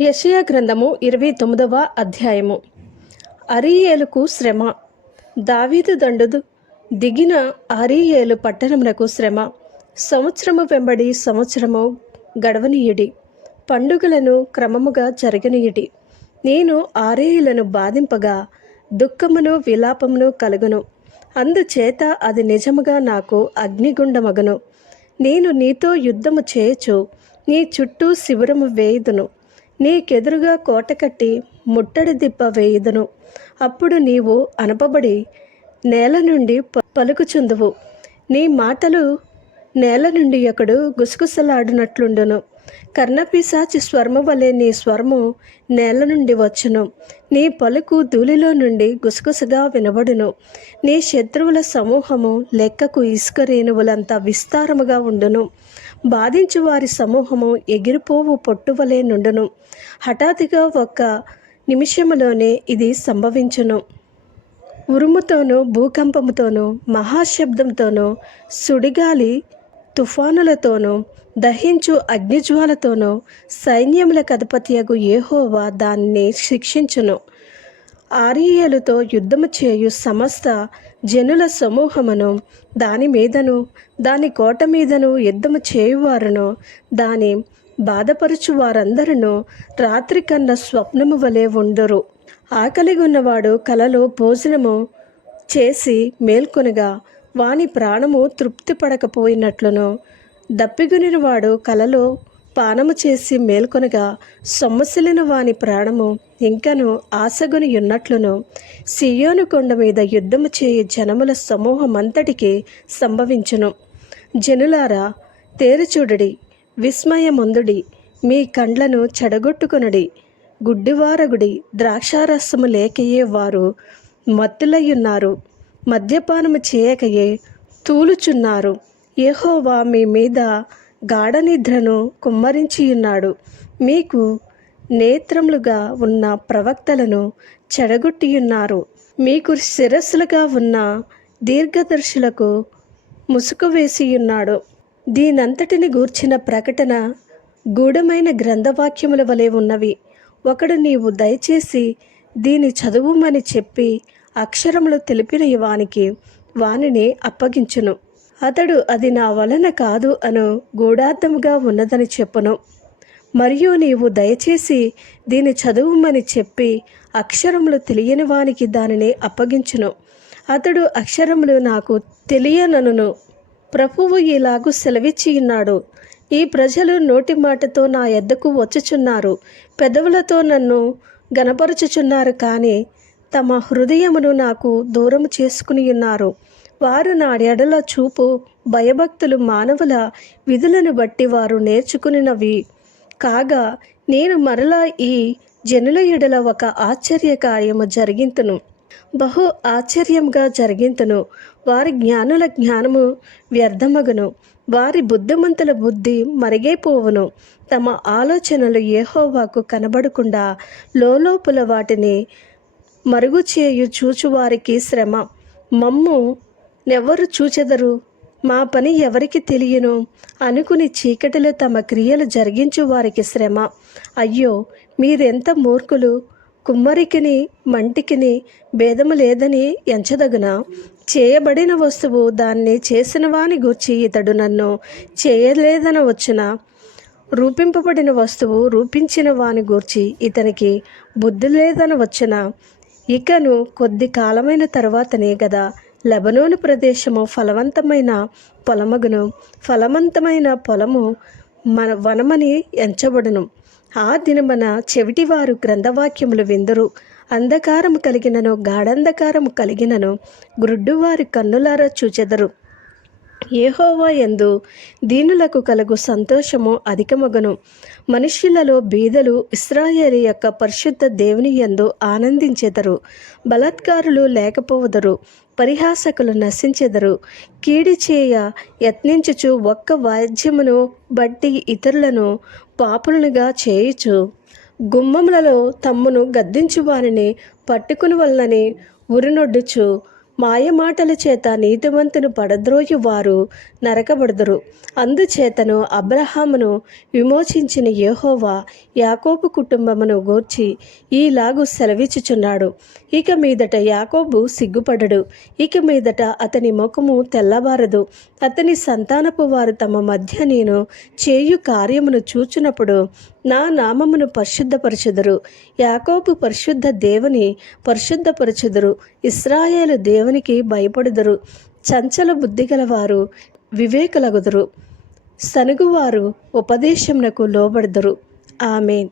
యెషయా గ్రంథము ఇరవై తొమ్మిదవ అధ్యాయము. అరియేలుకు శ్రమ. దావీదు దండుదు దిగిన అరియేలు పట్టణమునకు శ్రమ. సంవత్సరము వెంబడి సంవత్సరము గడవనీయుడి. పండుగలను క్రమముగా జరగనీయుడి. నేను ఆరేయులను బాధింపగా దుఃఖమును విలాపమును కలుగును. అందుచేత అది నిజముగా నాకు అగ్నిగుండమగను. నేను నీతో యుద్ధము చేయచు నీ చుట్టూ శిబిరము వేయుదును. నీకెదురుగా కోట కట్టి ముట్టడి దిబ్బ వేయుదును. అప్పుడు నీవు అనపబడి నేల నుండి పలుకుచుందువు. నీ మాటలు నేల నుండి ఒకడు గుసగుసలాడినట్లుండును. కర్ణపిశాచి స్వర్మ వలె నీ స్వరము నేల నుండి వచ్చును. నీ పలుకు ధూళిలో నుండి గుసగుసగా వినబడును. నీ శత్రువుల సమూహము లెక్కకు ఇసుక రేణువులంత విస్తారముగా ఉండును. బాధించు వారి సమూహము ఎగిరిపోవు పొట్టువలే నుండును. హఠాత్తుగా ఒక్క నిమిషములోనే ఇది సంభవించును. ఉరుముతోనూ భూకంపముతోనూ మహాశబ్దంతోనూ సుడిగాలి తుఫానులతోనూ దహించు అగ్నిజ్వాలతోనూ సైన్యముల కథపతియగు ఏహోవా దాన్ని శిక్షించును. ఆరీయలతో యుద్ధము చేయు సమస్త జనుల సమూహమును దాని మీదను దాని కోట మీదను యుద్ధము చేయువారును దాని బాధపరచు వారందరూ రాత్రి కన్నా స్వప్నము వలె ఉండరు. ఆకలిగున్నవాడు కలలో భోజనము చేసి మేల్కొనగా వాని ప్రాణము తృప్తి పడకపోయినట్లును. దప్పిగొనిన వాడు కలలో పానము చేసి మేల్కొనగా సొమ్మసిలిన వాని ప్రాణము ఇంకను ఆశగుని ఉన్నట్లును. సియోను కొండ మీద యుద్ధము చేయు జనముల సమూహమంతటికి సంభవించును. జనులారా తేరుచూడడి విస్మయముందుడి మీ కండ్లను చెడగొట్టుకొనుడి. గుడ్డివారగుడి ద్రాక్షారసము లేకయే వారు మత్తులయ్యున్నారు. మద్యపానము చేయకయే తూలుచున్నారు. ఏహోవా మీ మీద గాఢనిద్రను కుమ్మరించియున్నాడు. మీకు నేత్రములుగా ఉన్న ప్రవక్తలను చెడగొట్టియున్నారు. మీకు శిరస్సులుగా ఉన్న దీర్ఘదర్శులకు ముసుగు వేసియున్నాడు. దీనంతటిని గూర్చిన ప్రకటన గూఢమైన గ్రంథవాక్యముల వలె ఉన్నవి. ఒకడు నీవు దయచేసి దీని చదువుమని చెప్పి అక్షరములు తెలిపిన వానికి వానిని అప్పగించును. అతడు అది నా వలన కాదు అను గూఢార్థముగా ఉన్నదని చెప్పును. మరియు నీవు దయచేసి దీని చదువుమని చెప్పి అక్షరములు తెలియని వానికి దానిని అప్పగించును. అతడు అక్షరములు నాకు తెలియనను ప్రభువు ఇలాగు సెలవిచ్చి ఉన్నాడు ఈ ప్రజలు నోటి మాటతో నా ఎద్దకు వచ్చుచున్నారు. పెదవులతో నన్ను గనపరుచుచున్నారు కానీ తమ హృదయమును నాకు దూరం చేసుకుని ఉన్నారు వారు నా ఎడల చూపు భయభక్తులు మానవుల విధులను బట్టి వారు నేర్చుకునినవి. కాగా నేను మరలా ఈ జనుల ఎడల ఒక ఆశ్చర్య కార్యము జరిగింతును. బహు ఆశ్చర్యంగా జరిగింతును. వారి జ్ఞానుల జ్ఞానము వ్యర్థమగును. వారి బుద్ధిమంతుల బుద్ధి మరిగైపోవును. తమ ఆలోచనలు ఏహోవాకు కనబడకుండా లోలోపుల వాటిని మరుగు చేయు చూచువారికి శ్రమ. మమ్ము నెవ్వరు చూచెదరు. మా పని ఎవరికి తెలియను? అనుకుని చీకటిలో తమ క్రియలు జరిగించు వారికి శ్రమ. అయ్యో మీరెంత మూర్ఖులు? కుమ్మరికిని మంటికిని భేదము లేదని ఎంచదగున? చేయబడిన వస్తువు దాన్ని చేసిన వాని గూర్చి ఇతడు నన్ను చేయలేదన వచ్చిన రూపింపబడిన వస్తువు రూపించిన వాని గూర్చి ఇతనికి బుద్ధి లేదని వచ్చిన ఇకను కొద్ది కాలమైన తర్వాతనే కదా లెబనోను ప్రదేశము ఫలవంతమైన పొలమగును. ఫలవంతమైన పొలము మన వనమని ఎంచబడును. ఆ దినమన చెవిటివారు గ్రంథవాక్యములు విందురు. అంధకారము కలిగినను గాఢంధకారము కలిగినను గ్రుడ్డువారి కన్నులారా చూచెదరు. ఏహోవా ఎందు దీనులకు కలుగు సంతోషము అధికమగును. మనుష్యులలో బీదలు ఇస్రాయేలు యొక్క పరిశుద్ధ దేవుని యందు ఆనందించెదరు బలాత్కారులు లేకపోవదరు పరిహాసకులు నశించెదరు. కీడి చేయ యత్నించుచు ఒక్క వాద్యమును బట్టి ఇతరులను పాపులనుగా చేయుచు గుమ్మములలో తమ్మును గద్దించు వారిని పట్టుకుని వల్లని ఉరినొడ్డుచు మాయమాటల చేత నీతివంతును పడద్రోయి వారు నరకబడదురు. అందుచేతను అబ్రహామును విమోచించిన యెహోవా యాకోబు కుటుంబమును గూర్చి ఈలాగు సెలవిచ్చుచున్నాడు. ఇక మీదట యాకోబు సిగ్గుపడడు. ఇక మీదట అతని ముఖము తెల్లబారదు అతని సంతానపు వారు తమ మధ్య నేను చేయు కార్యమును చూచునప్పుడు నా నామమును పరిశుద్ధపరచుదురు. యాకోబు పరిశుద్ధ దేవుని పరిశుద్ధపరచుదురు. ఇస్రాయేలు దేవునికి భయపడుదురు. చంచల బుద్ధి గలవారు వివేకలగుదురు. సనుగువారు ఉపదేశమునకు లోబడుదురు. ఆమెన్.